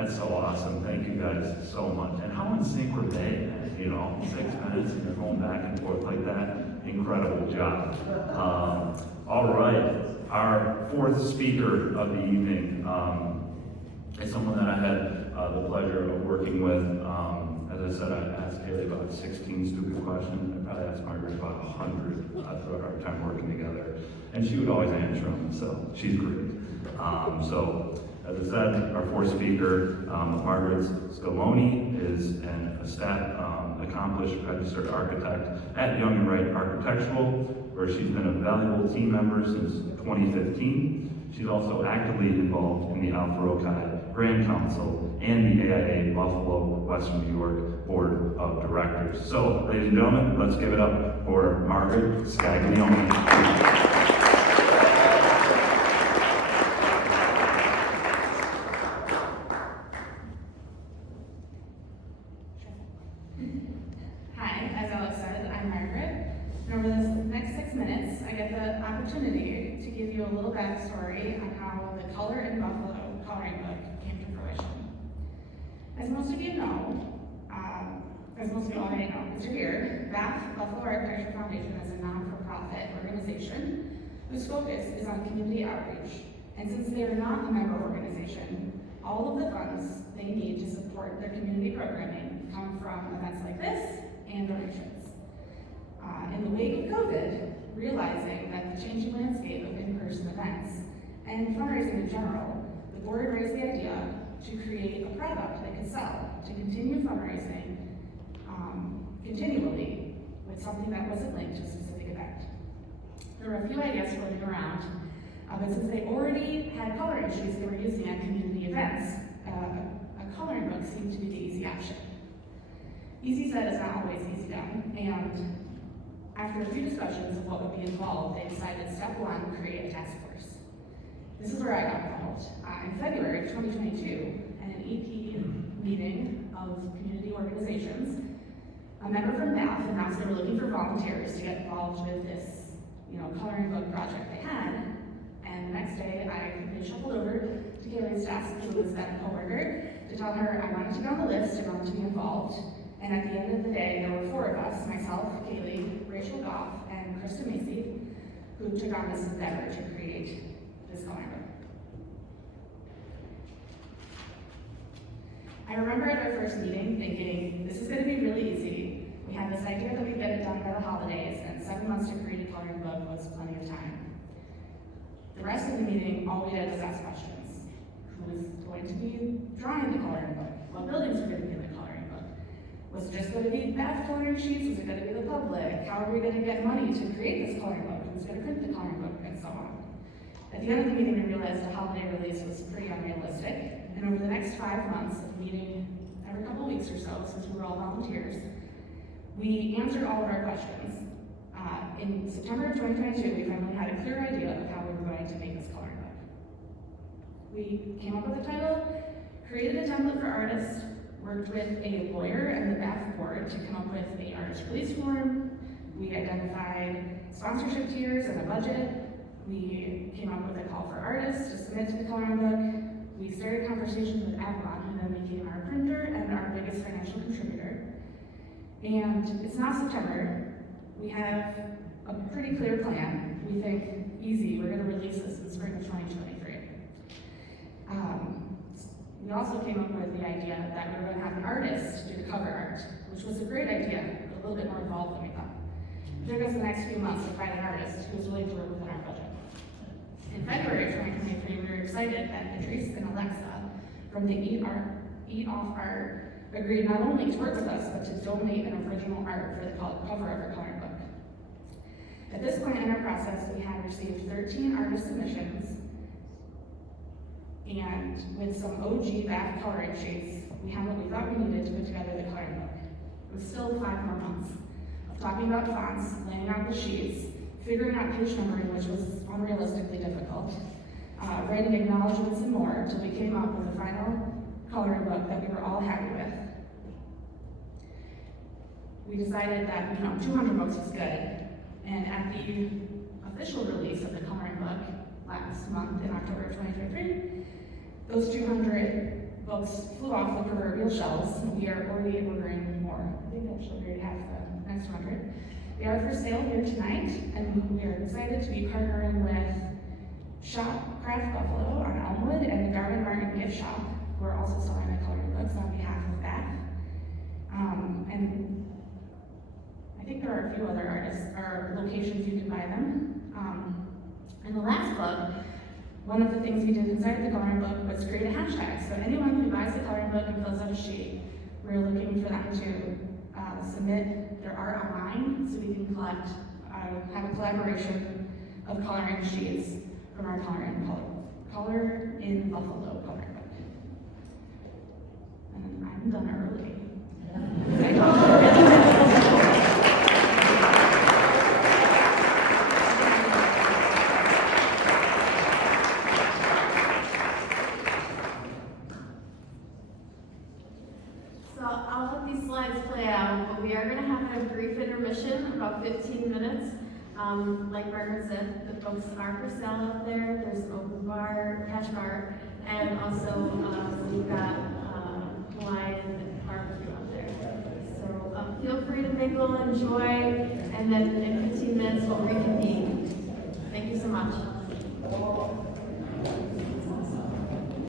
That's so awesome. Thank you guys so much. And how in sync were they? 6 minutes and you're going back and forth like that. Incredible job. All right. Our fourth speaker of the evening is someone that I had the pleasure of working with. As I said, I asked Haley about 16 stupid questions. I probably asked Margaret about 100 throughout our time working together. And she would always answer them, so she's great. As I said, our fourth speaker, Margaret Scaglione, is an accomplished registered architect at Young and Wright Architectural, where she's been a valuable team member since 2015. She's also actively involved in the Alpha Rho Grand Council and the AIA Buffalo Western New York Board of Directors. So, ladies and gentlemen, let's give it up for Margaret Scaglione. Opportunity to give you a little backstory on how the Color in Buffalo coloring book came to fruition. As most of you know, as most of you already know, because you're here, BAF, Buffalo Architecture Foundation, is a non-for-profit organization whose focus is on community outreach. And since they are not a member organization, all of the funds they need to support their community programming come from events like this and donations. In the wake of COVID, realizing that the changing landscape of in-person events and fundraising in general, the board raised the idea to create a product that could sell, to continue fundraising continually with something that wasn't linked to a specific event. There were a few ideas floating around, but since they already had coloring sheets they were using at community events, a coloring book seemed to be the easy option. Easy said is not always easy done, and after a few discussions of what would be involved, they decided step one, create a task force. This is where I got involved. In February of 2022, at an EP meeting of community organizations, a member from BAF announced they were looking for volunteers to get involved with this, coloring book project they had. And the next day, I quickly shuffled over to Kaylee's desk, who was then a coworker, to tell her I wanted to be on the list and wanted to be involved. And at the end of the day, there were four of us, myself, Kaylee, Rachel Goff, and Krista Macy, who took on this endeavor to create this coloring book. I remember at our first meeting thinking, this is going to be really easy. We had this idea that we'd get it done by the holidays, and 7 months to create a coloring book was plenty of time. The rest of the meeting, all we did was ask questions. Who was going to be drawing the coloring book? What buildings were going to be in the coloring book? Was it just going to be BAF coloring sheets? Was it going to be the public? How are we going to get money to create this coloring book? Who's going to print the coloring book? And so on. At the end of the meeting, we realized the holiday release was pretty unrealistic. And over the next 5 months of meeting every couple of weeks or so, since we were all volunteers, we answered all of our questions. In September of 2022, we finally had a clear idea of how we were going to make this coloring book. We came up with a title, created a template for artists, worked with a lawyer and the BAF board to come up with an artist release form. We identified sponsorship tiers and a budget. We came up with a call for artists to submit to the coloring book. We started conversations with Avalon, who then became our printer and our biggest financial contributor. And it's now September. We have a pretty clear plan. We think, easy, we're going to release this in spring of 2023. We also came up with the idea that we were going to have an artist do the cover art, which was a great idea, but a little bit more involved than we thought. It took us the next few months to find an artist who was willing to work within our budget. In February of 2023, we were excited that Patrice and Alexa from the Eat Off Art agreed not only to work with us, but to donate an original art for the cover of our coloring book. At this point in our process, we had received 13 artist submissions, and with some OG BAF coloring sheets, we had what we thought we needed to put together the coloring book. It was still 5 more months of talking about fonts, laying out the sheets, figuring out page numbering, which was unrealistically difficult, writing acknowledgements and more, until we came up with a final coloring book that we were all happy with. We decided that 200 books was good, and at the official release of the coloring book last month in October of 2023, those 200 books flew off the proverbial shelves. We are already ordering more. I think actually we already have the next 100. They are for sale here tonight, and we are excited to be partnering with Shop Craft Buffalo on Elmwood and the Darwin Martin Gift Shop, who are also selling the coloring books on behalf of BAF. And I think there are a few other artists or locations you can buy them. And the last club, one of the things we did inside the coloring book was create a hashtag. So anyone who buys the coloring book and fills out a sheet, we're looking for them to submit their art online so we can collect, have a collaboration of coloring sheets from our Color in Buffalo coloring book. And I'm done early. So I'll let these slides play out, but we are going to have a brief intermission, about 15 minutes. Like Margaret said, the books are for sale out there. There's an open bar, cash bar, and also we've got Hawaiian barbecue out there. So feel free to mingle, enjoy, and then in 15 minutes we'll reconvene. Thank you so much.